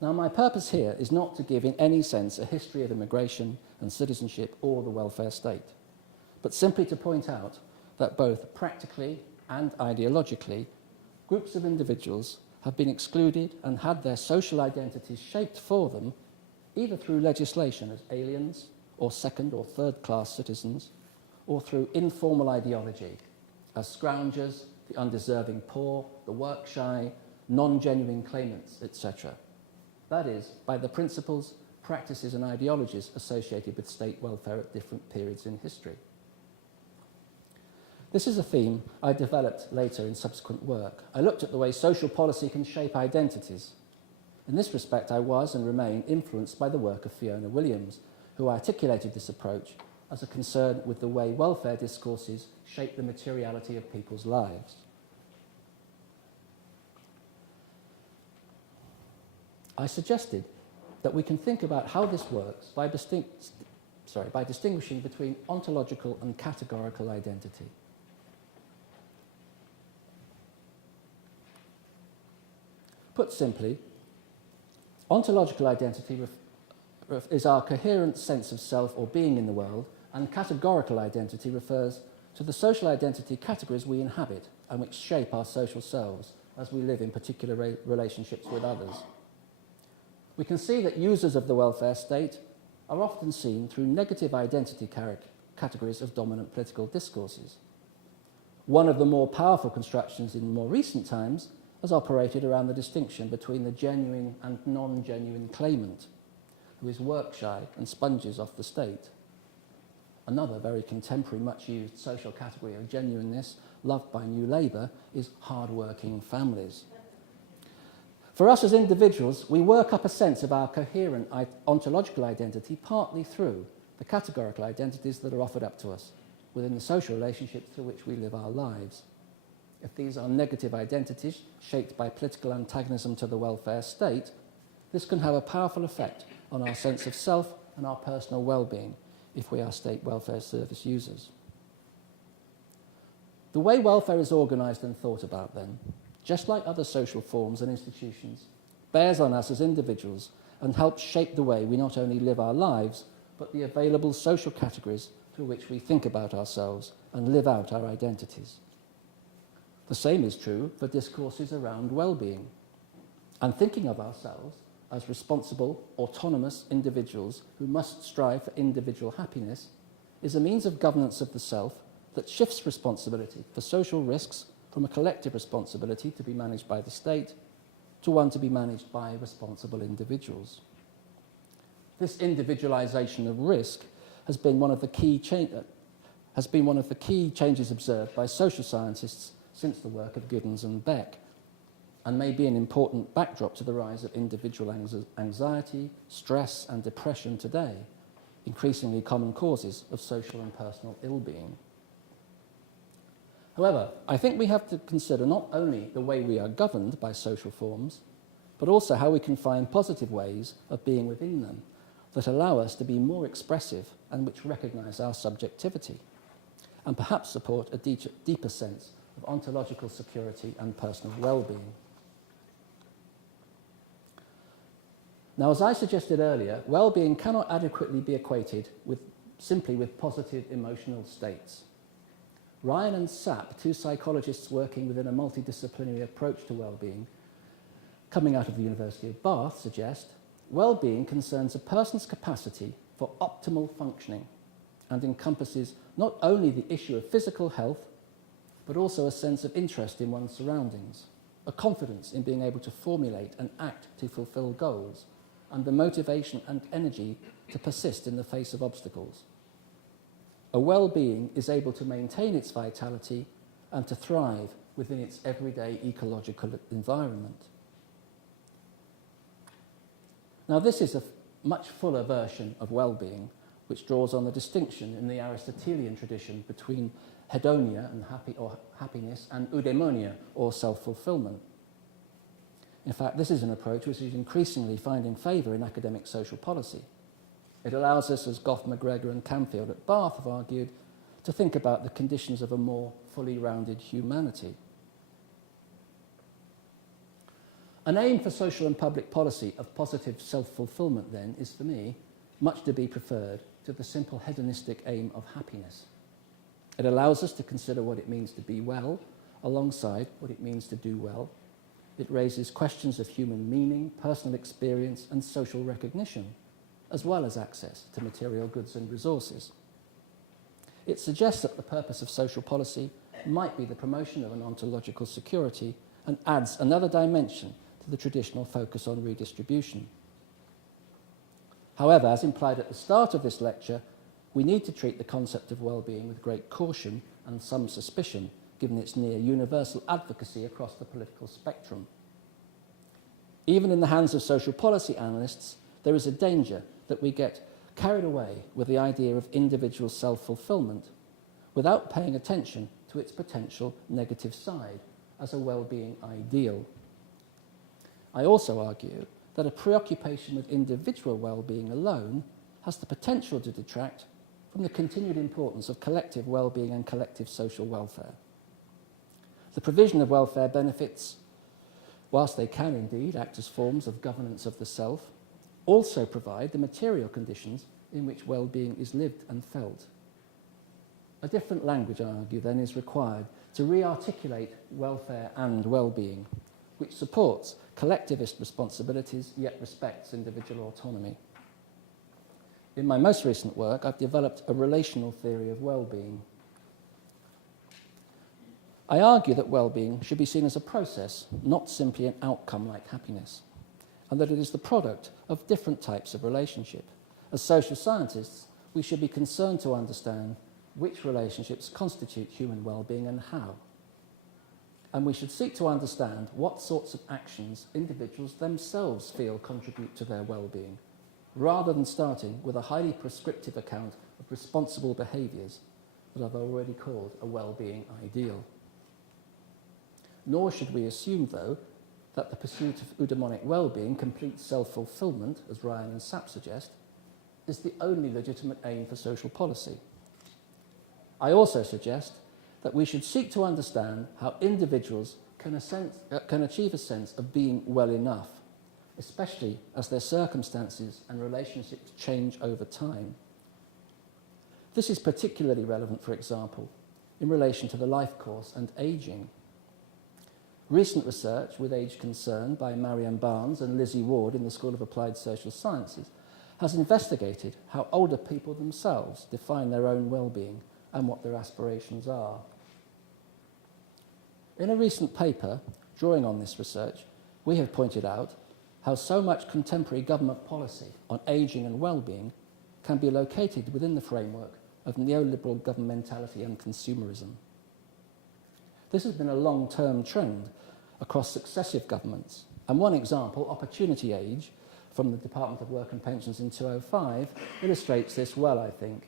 Now, my purpose here is not to give in any sense a history of immigration and citizenship or the welfare state, but simply to point out that both practically and ideologically, groups of individuals have been excluded and had their social identities shaped for them either through legislation as aliens or second or third class citizens, or through informal ideology as scroungers, the undeserving poor, the work-shy, non-genuine claimants, etc. That is, by the principles, practices and ideologies associated with state welfare at different periods in history. This is a theme I developed later in subsequent work. I looked at the way social policy can shape identities. In this respect, I was and remain influenced by the work of Fiona Williams, who articulated this approach as a concern with the way welfare discourses shape the materiality of people's lives. I suggested that we can think about how this works by distinguishing between ontological and categorical identity. Put simply, ontological identity is our coherent sense of self or being in the world, and categorical identity refers to the social identity categories we inhabit and which shape our social selves as we live in particular relationships with others. We can see that users of the welfare state are often seen through negative identity categories of dominant political discourses. One of the more powerful constructions in more recent times has operated around the distinction between the genuine and non-genuine claimant, who is work-shy and sponges off the state. Another very contemporary, much-used social category of genuineness, loved by New Labour, is hard-working families. For us as individuals, we work up a sense of our coherent ontological identity partly through the categorical identities that are offered up to us within the social relationships through which we live our lives. If these are negative identities shaped by political antagonism to the welfare state, this can have a powerful effect on our sense of self and our personal well-being if we are state welfare service users. The way welfare is organised and thought about then, just like other social forms and institutions, bears on us as individuals and helps shape the way we not only live our lives, but the available social categories through which we think about ourselves and live out our identities. The same is true for discourses around well-being, and thinking of ourselves as responsible, autonomous individuals who must strive for individual happiness is a means of governance of the self that shifts responsibility for social risks from a collective responsibility to be managed by the state to one to be managed by responsible individuals. This individualisation of risk has been one of the key changes observed by social scientists since the work of Giddens and Beck, and may be an important backdrop to the rise of individual anxiety, stress and depression today, increasingly common causes of social and personal ill-being. However, I think we have to consider not only the way we are governed by social forms, but also how we can find positive ways of being within them that allow us to be more expressive and which recognise our subjectivity, and perhaps support a deeper sense of ontological security and personal well-being. Now, as I suggested earlier, well-being cannot adequately be equated simply with positive emotional states. Ryan and Sapp, two psychologists working within a multidisciplinary approach to well-being, coming out of the University of Bath, suggest well-being concerns a person's capacity for optimal functioning and encompasses not only the issue of physical health, but also a sense of interest in one's surroundings, a confidence in being able to formulate and act to fulfil goals, and the motivation and energy to persist in the face of obstacles. A well-being is able to maintain its vitality and to thrive within its everyday ecological environment. Now, this is a much fuller version of well-being, which draws on the distinction in the Aristotelian tradition between hedonia and happiness and eudaimonia, or self-fulfillment. In fact, this is an approach which is increasingly finding favour in academic social policy. It allows us, as Goff, McGregor and Camfield at Bath have argued, to think about the conditions of a more fully rounded humanity. An aim for social and public policy of positive self-fulfillment, then, is for me much to be preferred to the simple hedonistic aim of happiness. It allows us to consider what it means to be well alongside what it means to do well. It raises questions of human meaning, personal experience, and social recognition, as well as access to material goods and resources. It suggests that the purpose of social policy might be the promotion of an ontological security and adds another dimension to the traditional focus on redistribution. However, as implied at the start of this lecture, we need to treat the concept of well-being with great caution and some suspicion, given its near universal advocacy across the political spectrum. Even in the hands of social policy analysts, there is a danger that we get carried away with the idea of individual self-fulfillment without paying attention to its potential negative side as a well-being ideal. I also argue that a preoccupation with individual well-being alone has the potential to detract from the continued importance of collective well-being and collective social welfare. The provision of welfare benefits, whilst they can indeed act as forms of governance of the self, also provide the material conditions in which well-being is lived and felt. A different language, I argue, then is required to re-articulate welfare and well-being, which supports collectivist responsibilities yet respects individual autonomy. In my most recent work, I've developed a relational theory of well-being. I argue that well-being should be seen as a process, not simply an outcome like happiness, and that it is the product of different types of relationship. As social scientists, we should be concerned to understand which relationships constitute human well-being and how. And we should seek to understand what sorts of actions individuals themselves feel contribute to their well-being, rather than starting with a highly prescriptive account of responsible behaviours that I've already called a well-being ideal. Nor should we assume, though, that the pursuit of eudaimonic well-being, complete self-fulfillment, as Ryan and Sapp suggest, is the only legitimate aim for social policy. I also suggest that we should seek to understand how individuals can achieve a sense of being well enough, especially as their circumstances and relationships change over time. This is particularly relevant, for example, in relation to the life course and ageing. Recent research with age concern by Marianne Barnes and Lizzie Ward in the School of Applied Social Sciences has investigated how older people themselves define their own well-being and what their aspirations are. In a recent paper, drawing on this research, we have pointed out how so much contemporary government policy on ageing and well-being can be located within the framework of neoliberal governmentality and consumerism. This has been a long-term trend across successive governments, and one example, opportunity age, from the Department of Work and Pensions in 2005, illustrates this well, I think.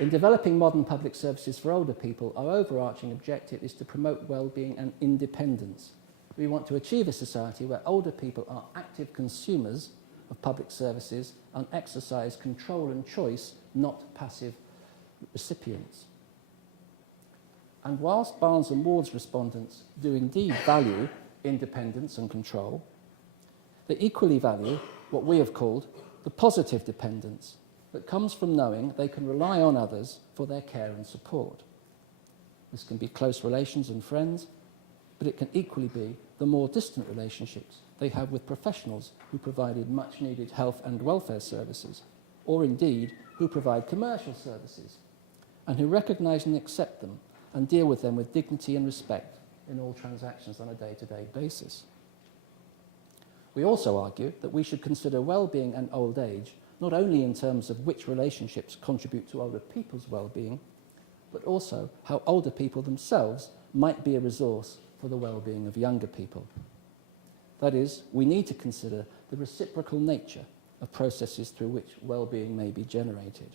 In developing modern public services for older people, our overarching objective is to promote well-being and independence. We want to achieve a society where older people are active consumers of public services and exercise control and choice, not passive recipients. And whilst Barnes and Ward's respondents do indeed value independence and control, they equally value what we have called the positive dependence that comes from knowing they can rely on others for their care and support. This can be close relations and friends, but it can equally be the more distant relationships they have with professionals who provided much-needed health and welfare services, or indeed who provide commercial services, and who recognise and accept them and deal with them with dignity and respect in all transactions on a day-to-day basis. We also argue that we should consider well-being and old age not only in terms of which relationships contribute to older people's well-being, but also how older people themselves might be a resource for the well-being of younger people. That is, we need to consider the reciprocal nature of processes through which well-being may be generated.